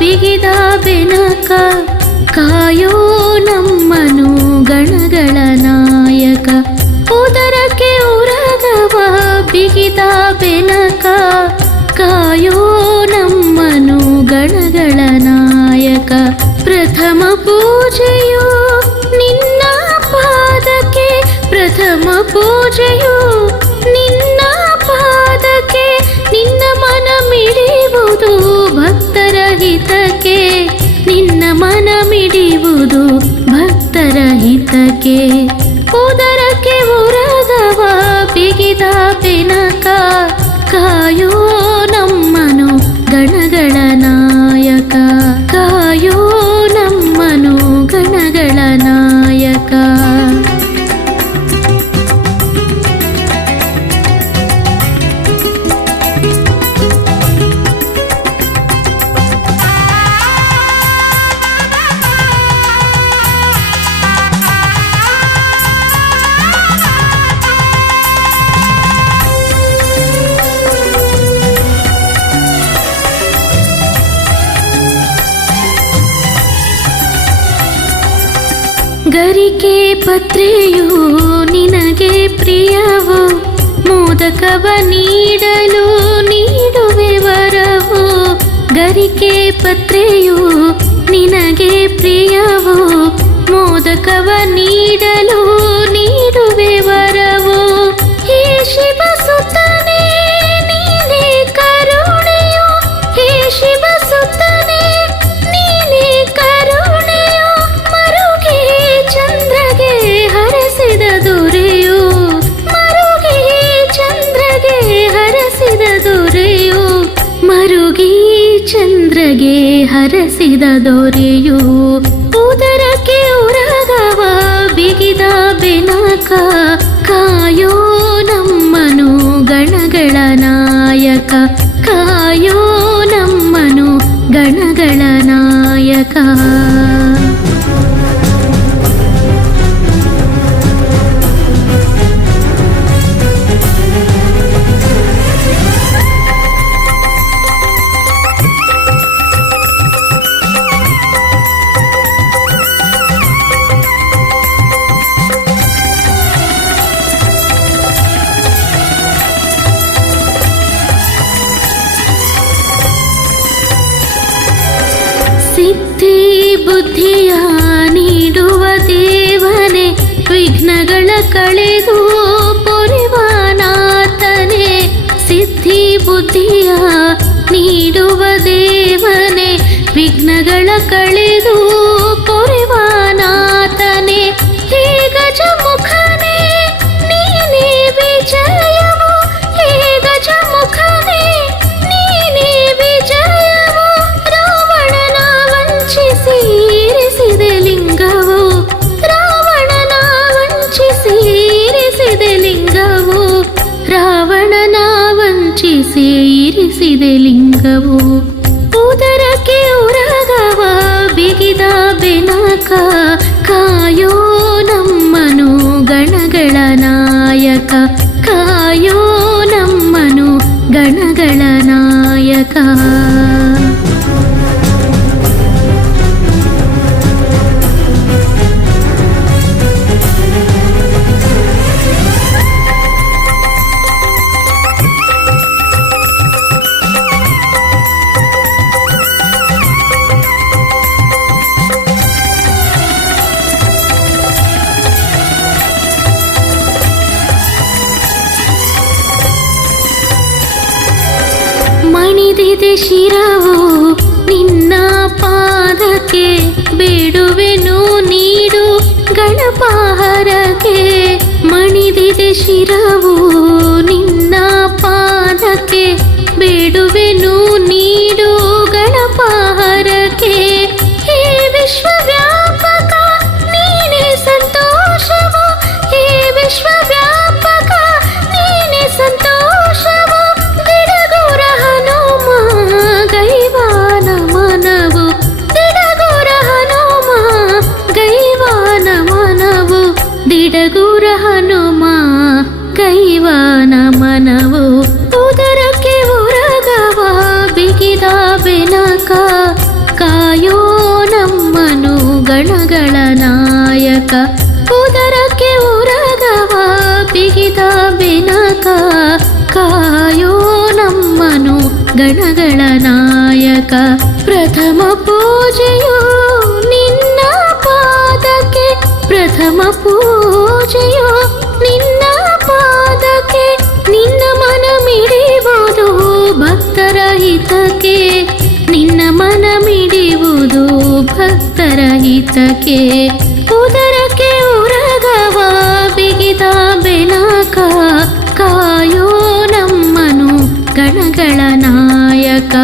ಬಿಗಿದ ಬೆನಕ ಕಾಯೋ ನಮ್ಮನು ಗಣಗಳ ನಾಯಕ. ಉದರಕ್ಕೆ ಉರಗವ ಬಿಗಿದ ಬೆನಕ ಕಾಯೋ ನಮ್ಮನು ಗಣಗಳ ನಾಯಕ. ಪ್ರಥಮ ಪೂಜೆಯು ನಿನ್ನ ಪಾದಕ್ಕೆ, ಪ್ರಥಮ ಪೂಜೆಯು ನಿನ್ನ ಪಾದಕ್ಕೆ. ನಿನ್ನ ಮನ ಮಿಡಿಯುವುದು ಭಕ್ತರ ಹಿತಕ್ಕೆ, ನಿನ್ನ ಮನ ಮಿಡಿಯುವುದು ಭಕ್ತರ ಹಿತಕ್ಕೆ. ಉದರಕ್ಕೆ ಉರಗವ ಬಿಗಿದ ಬೆನಕ ಕಾಯೋ ನಮ್ಮನು ಗಣಗಳ ನಾಯಕ, ಕಾಯೋ ನಮ್ಮನು ಗಣಗಳ ನಾಯಕ. ಗರಿಕೆ ಪತ್ರೆಯು ನಿನಗೆ ಪ್ರಿಯವು, ಮೋದಕವ ನೀಡಲು ನೀಡುವೆ ವರವು. ಗರಿಕೆ ಪತ್ರೆಯು ನಿನಗೆ ಪ್ರಿಯವು, ಮೋದಕವ ನೀಡಲು ನೀಡುವೆ ವರವು. ಹೇ ಶಿವ ಸುತನೇ ನೀನೇ ಕರುಣೆಯು, ಹೇ ಶಿವ ಸುತನೇ ನೀನೇ ಕರುಣೆಯು. ಮರುಗೆ ಚಂದ್ರಗೆ ಹರಸಿದ ದೊರೆಯು, ಮರುಗೆ ಚಂದ್ರಗೆ ಹರಸಿದ ದೊರೆಯು. ಮರುಗಿ ಚಂದ್ರಗೆ ಹರಸಿದ ದೊರೆಯು. ಉದರಕ್ಕೆ ಉರಗವ ಬಿಗಿದ ಬೆನಕ ಕಾಯೋ ನಮ್ಮನು ಗಣಗಳ ನಾಯಕ, ಕಾಯೋ ನಮ್ಮನು ಗಣಗಳ ನಾಯಕ. ಸಿದ್ಧಿ ಬುದ್ಧಿಯ ನೀಡುವ ದೇವನೇ, ವಿಘ್ನಗಳ ಕಳೆದು ಪೊರೆವ ನಾಥನೇ. ಸಿದ್ಧಿ ಬುದ್ಧಿಯ ನೀಡುವ ದೇವನೇ, ವಿಘ್ನಗಳ ಕಳೆದು ಪೊರೆವ ನಾಥನೇ. ಹೇ ಗಜಮುಖನೇ ನೀನೇ ವಿಜಯವು, ಹೇ ಗಜಮುಖನೇ ನೀನೇ ವಿಜಯವು. ರಾವಣನ ವಂಚಿಸಿ ಇರಿಸಿದ ಲಿಂಗವು, ರಾವಣನ ವಂಚಿಸಿ ಇರಿಸಿದ ಲಿಂಗವು. ರಾವಣನ ವಂಚಿಸಿ ಇರಿಸಿದ ಲಿಂಗವು. ಉದರಕ್ಕೆ ಉರಗವ ಬಿಗಿದ ಗಣಪಾಹರಕ್ಕೆ ಮಣಿದಿದೆ ಶಿರವು ನಿನ್ನ ಪಾದಕ್ಕೆ ಬೇಡುವೆನು ನೀಡು ಗಣಪಾಹರಕ್ಕೆ ಹೇ ವಿಶ್ವವ್ಯಾಪಕ ನೀನೇ ಸಂತೋಷವು ಹೇ ವಿಶ್ವವ್ಯಾಪಕ ನೀನೇ ಸಂತೋಷವು ದಿಡಗುರ ಹನುಮ ಗೈವಾನ ಮನವು ದಿಡಗುರ ಹನುಮ ಗೈವಾನ ಮನವು ದಿಡಗುರ ಹನುಮ ಗೈವಾನ ಮನವು ಉದರಕ್ಕೆ ಉರಗವ ಬಿಗಿದ ಬೆನಕ ಕಾಯೋ ನಮ್ಮನು ಗಣಗಳ ನಾಯಕ ಉದರಕ್ಕೆ ಉರಗವ ಬಿಗಿದ ಬೆನಕ ಕಾಯೋ ನಮ್ಮನು ಗಣಗಳ ನಾಯಕ ಪ್ರಥಮ ಪೂಜೆಯು ನಿನ್ನ ಪಾದಕ್ಕೆ ಪ್ರಥಮ ಪೂಜೆಯು ನಿನ್ನ ಪಾದಕ್ಕೆ ನಿನ್ನ ಮನ ಮಿಡಿಯುವುದು ಭಕ್ತರ ಹಿತಕ್ಕೆ ನಿನ್ನ ಮನ ಮಿಡಿಯುವುದು ಭಕ್ತರ ಹಿತಕ್ಕೆ ಉದರಕ್ಕೆ ಉರಗವ ಬಿಗಿದ ಬೆನಕ ಕಾಯೋ ನಮ್ಮನು ಗಣಗಳ ನಾಯಕ